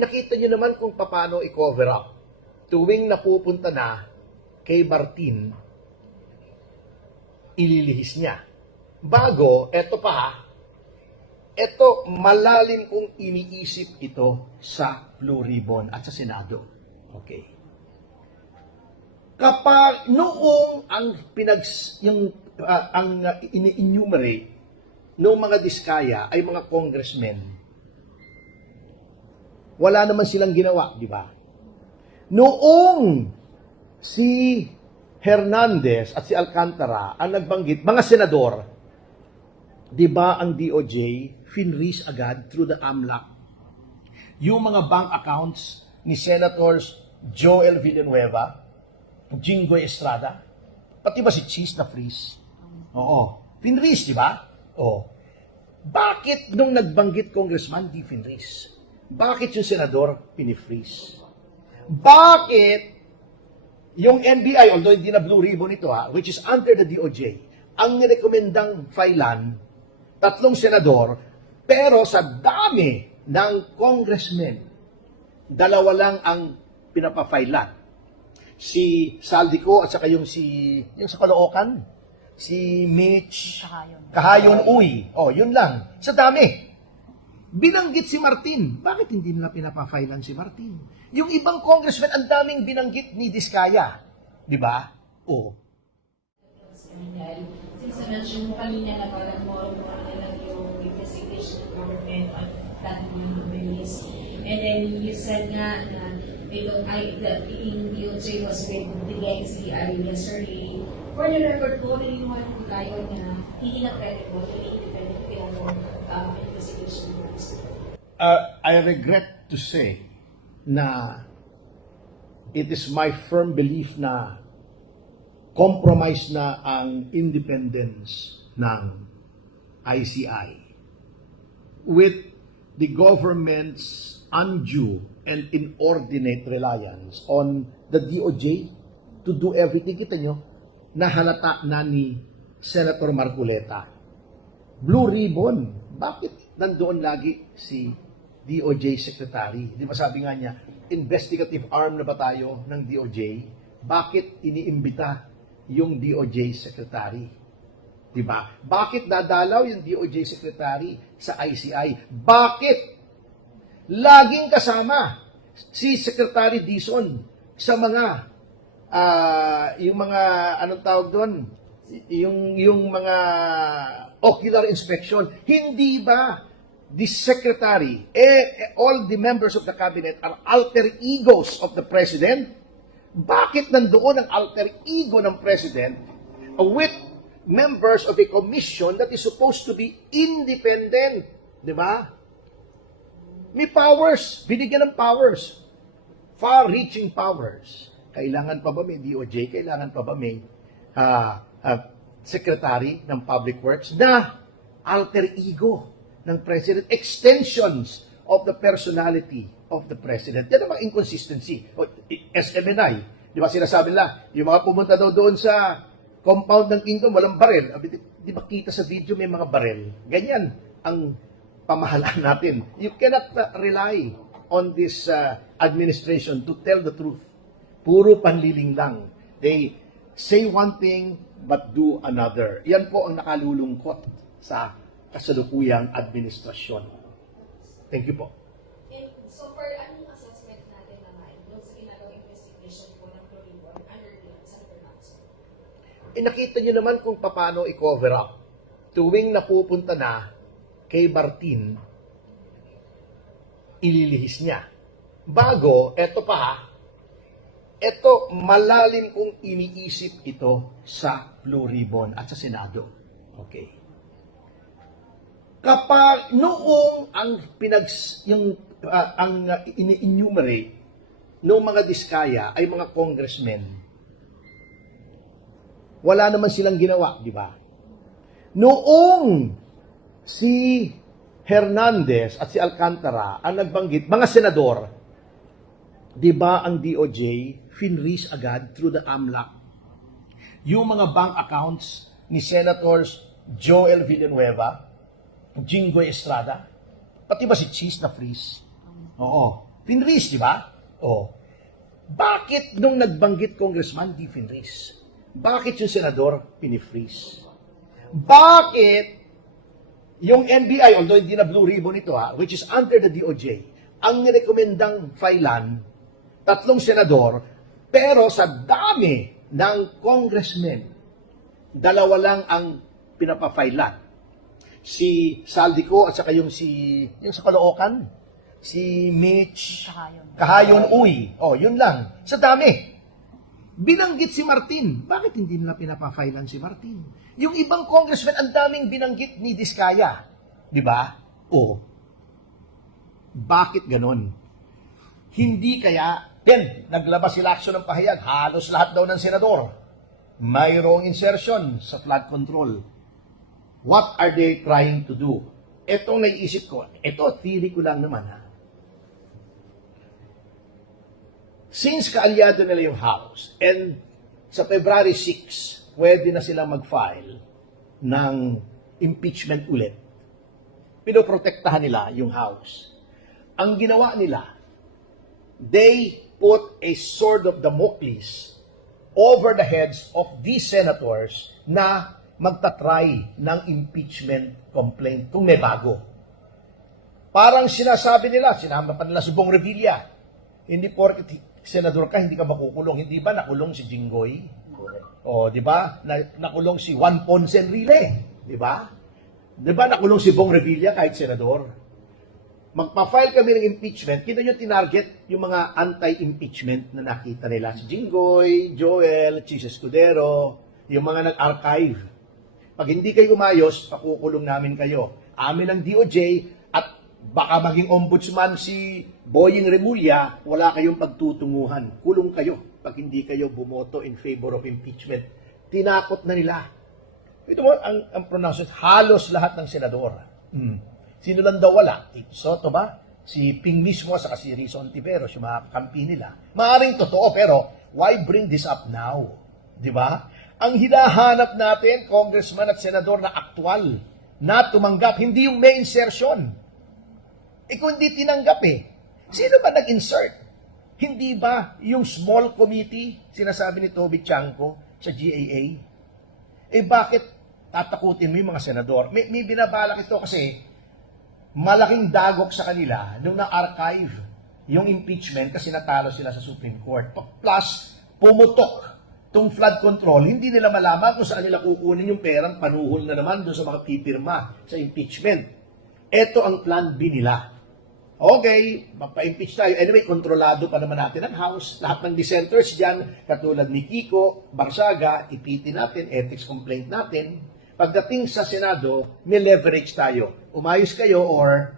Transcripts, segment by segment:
nakita nyo naman kung paano i-cover up. Tuwing napupunta na kay Martin, ililihis niya. Bago, eto pa ha, eto malalim kong iniisip ito sa Blue Ribbon at sa Senado. Okay. Kapag noong ang ini-enumerate ng mga diskaya ay mga congressmen, wala naman silang ginawa, di ba? Noong si Hernandez at si Alcantara ang nagbanggit, mga senador, di ba ang DOJ finreeze agad through the AMLAC yung mga bank accounts ni Senators Joel Villanueva, Jinggoy Estrada, pati ba si Cheese na freeze? Oo. Finreeze, di ba? Oo. Bakit nung nagbanggit congressman, di finreeze? Bakit yung senador, pinifreeze? Bakit yung NBI, although hindi na Blue Ribbon ito which is under the DOJ, ang nirekomendang filean, 3 senador, pero sa dami ng congressmen, 2 lang ang pinapafailan. Si Saldico at saka yung sa Caloocan, si Mitch Kahayon Uy. Oh, yun lang. Sa dami. Binanggit si Martin. Bakit hindi nila pinapafailan si Martin? Yung ibang congressman, ang daming binanggit ni Diskaya. Di ba? Oo. Since na-mention mo kanina na parang more na lang yung investigation of government on platinum novelist. And then you said nga na that being DOJ was with the NCI yesterday. For the record po, nilinawan po tayo na hindi na credible, hindi independent pinanong investigation. I regret to say na it is my firm belief na compromise na ang independence ng ICI with the government's undue and inordinate reliance on the DOJ to do everything. Kita nyo, nahalata na ni Senator Marcoleta. Blue Ribbon, bakit nandoon lagi si DOJ Secretary? Di ba sabi nga niya, investigative arm na ba tayo ng DOJ? Bakit iniimbita yung DOJ Secretary? Di ba? Bakit dadalaw yung DOJ Secretary sa ICI? Bakit laging kasama si Secretary Dizon sa mga yung mga anong tawag doon, yung mga ocular inspection? Hindi ba the Secretary, all the members of the cabinet are alter egos of the President? Bakit nandoon ang alter ego ng President with members of a commission that is supposed to be independent? Di ba? May powers, binigyan ng powers, far-reaching powers. Kailangan pa ba may DOJ? Kailangan pa ba may Secretary ng Public Works na alter ego ng President? Extensions of the personality of the President. Yan ang mga inconsistency. SMNI, di ba sinasabi nila, yung mga pumunta daw doon sa compound ng Kingdom, walang barel. Di ba kita sa video may mga barel? Ganyan ang pamahalaan natin. You cannot rely on this administration to tell the truth. Puro panliling lang. They say one thing but do another. Yan po ang nakalulungkot sa kasalukuyang administrasyon. Thank you po. And so for anong assessment natin naman doon sa ginagawang investigation po ng Blue Ribbon under Senator Lacson? Nakita nyo naman kung paano i-cover up. Tuwing napupunta na kay Martin, ililihis niya. Bago, eto pa ha, eto malalim kong iniisip ito sa Blue Ribbon at sa Senado. Okay. Kapag noong ang ini-enumerate ng mga diskaya ay mga congressmen, wala naman silang ginawa, di ba? Noong si Hernandez at si Alcantara ang nagbanggit, mga senador, di ba ang DOJ finreeze agad through the AMLAC yung mga bank accounts ni Senators Joel Villanueva, Jinggoy Estrada, pati ba si Cheese na freeze? Oo. Finris, di ba? Oh. Bakit nung nagbanggit congressman, di finris? Bakit yung senador, pinifreeze? Bakit yung NBI, although hindi na blue ribbon ito, which is under the DOJ, ang nirekomendang filean, 3 senador, pero sa dami ng congressmen, 2 lang ang pinapafailan. Si Saldico at saka yung sa Caloocan, si Mitch Kahayon Uy. Oh, yun lang. Sa dami. Binanggit si Martin. Bakit hindi nila pinapafailan si Martin? Yung ibang congressman, ang daming binanggit ni Diskaya. Di ba? Oh. Bakit ganon? Hindi kaya, naglabas sila aksyon ng pahayag, halos lahat daw ng senador. Mayroong insertion sa flood control. What are they trying to do? Etong naiisip ko, ito theory ko lang naman Since kaalyado nila yung House, and sa February 6, pwede na silang mag-file ng impeachment ulit. Pinoprotektahan nila yung House. Ang ginawa nila, they put a sword of Damocles over the heads of these senators na magtatry ng impeachment complaint kung may bago. Parang sinasabi nila, sinama pa nila si Bong Revilla, hindi porket senador ka, hindi ka makukulong. Hindi ba nakulong si Jinggoy? O, di ba? Nakulong si Juan Ponce Enrile. Di ba? Di ba nakulong si Bong Revilla kahit senador? Magpa-file kami ng impeachment, kita nyo tinarget yung mga anti-impeachment na nakita nila. Si Jinggoy, Joel, Chis Escudero, yung mga nag-archive. Pag hindi kayo umayos, pakukulong namin kayo. Amin ang DOJ at baka maging ombudsman si Boying Remulla, wala kayong pagtutunguhan. Kulong kayo pag hindi kayo bumoto in favor of impeachment. Tinakot na nila. Ito mo, ang pronouncement, halos lahat ng senador. Sino lang daw wala? Soto ba? Si Ping mismo, saka si Rizon Tiveros, yung mga kampi nila. Maaring totoo, pero why bring this up now? Di ba? Ang hinahanap natin, congressman at senador na aktual, na tumanggap, hindi yung may insertion. Kung hindi tinanggap sino ba nag-insert? Hindi ba yung small committee, sinasabi ni Toby Chanco sa GAA? Bakit tatakutin mo yung mga senador? May binabalak ito kasi malaking dagok sa kanila nung na-archive yung impeachment kasi natalo sila sa Supreme Court. Plus, pumutok tong flood control, hindi nila malaman kung saan nila kukunin yung perang panuhol na naman doon sa mga pipirma sa impeachment. Ito ang plan B nila. Okay, magpa-impeach tayo. Anyway, kontrolado pa naman natin ang House. Lahat ng dissenters dyan, katulad ni Kiko, Barsaga, ipitin natin, ethics complaint natin. Pagdating sa Senado, may leverage tayo. Umayos kayo or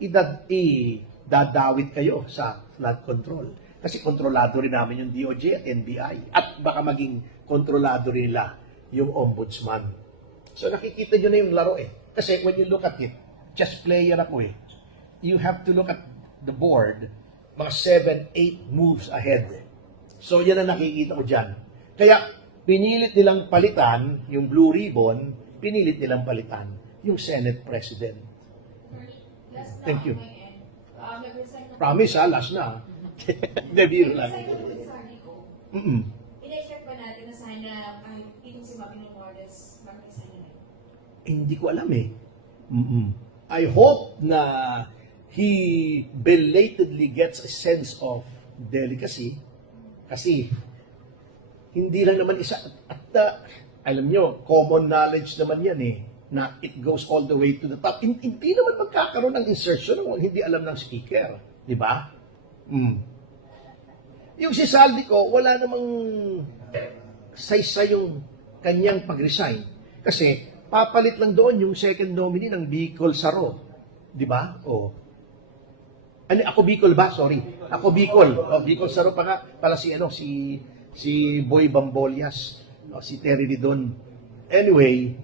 idadawit kayo sa flood control. Kasi kontrolado rin namin yung DOJ at NBI. At baka maging kontrolado rin nila yung ombudsman. So nakikita nyo na yung laro Kasi when you look at it, chess player ako you have to look at the board, mga 7, 8 moves ahead. So yan ang nakikita ko dyan. Kaya pinilit nilang palitan yung blue ribbon, pinilit nilang palitan yung Senate President. Thank you. Promise last na. Debut lang. I-check ba natin na sana kahit itong si Mabino Mordes mag-resign na? Hindi ko alam I hope na he belatedly gets a sense of delicacy kasi hindi lang naman isa at alam nyo, common knowledge naman yan na it goes all the way to the top. Hindi naman magkakaroon ng insertion kung hindi alam ng speaker. Di ba? Yung si Saldico, wala namang saysay yung kanyang pag-resign. Kasi papalit lang doon yung second nominee ng Bicol Saro. Di ba? Ako Bicol ba? Sorry. Ako Bicol. Bicol Saro pa nga. Pala si Boy Bambolias. Si Terry Didon. Anyway,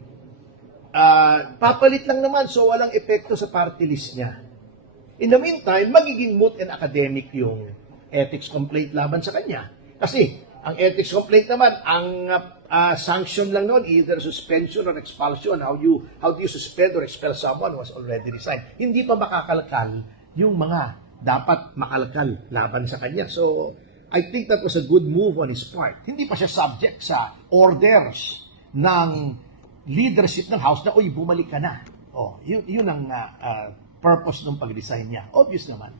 papalit lang naman so walang epekto sa party list niya. In the meantime, magiging moot and academic yung ethics complaint laban sa kanya. Kasi, ang ethics complaint naman, ang sanction lang noon, either suspension or expulsion. How do you suspend or expel someone who has already resigned? Hindi pa makakalkal yung mga dapat makalkal laban sa kanya. So, I think that was a good move on his part. Hindi pa siya subject sa orders ng leadership ng House na, uy, bumalik ka na. Oh, yun ang purpose ng pag-resign niya. Obvious naman.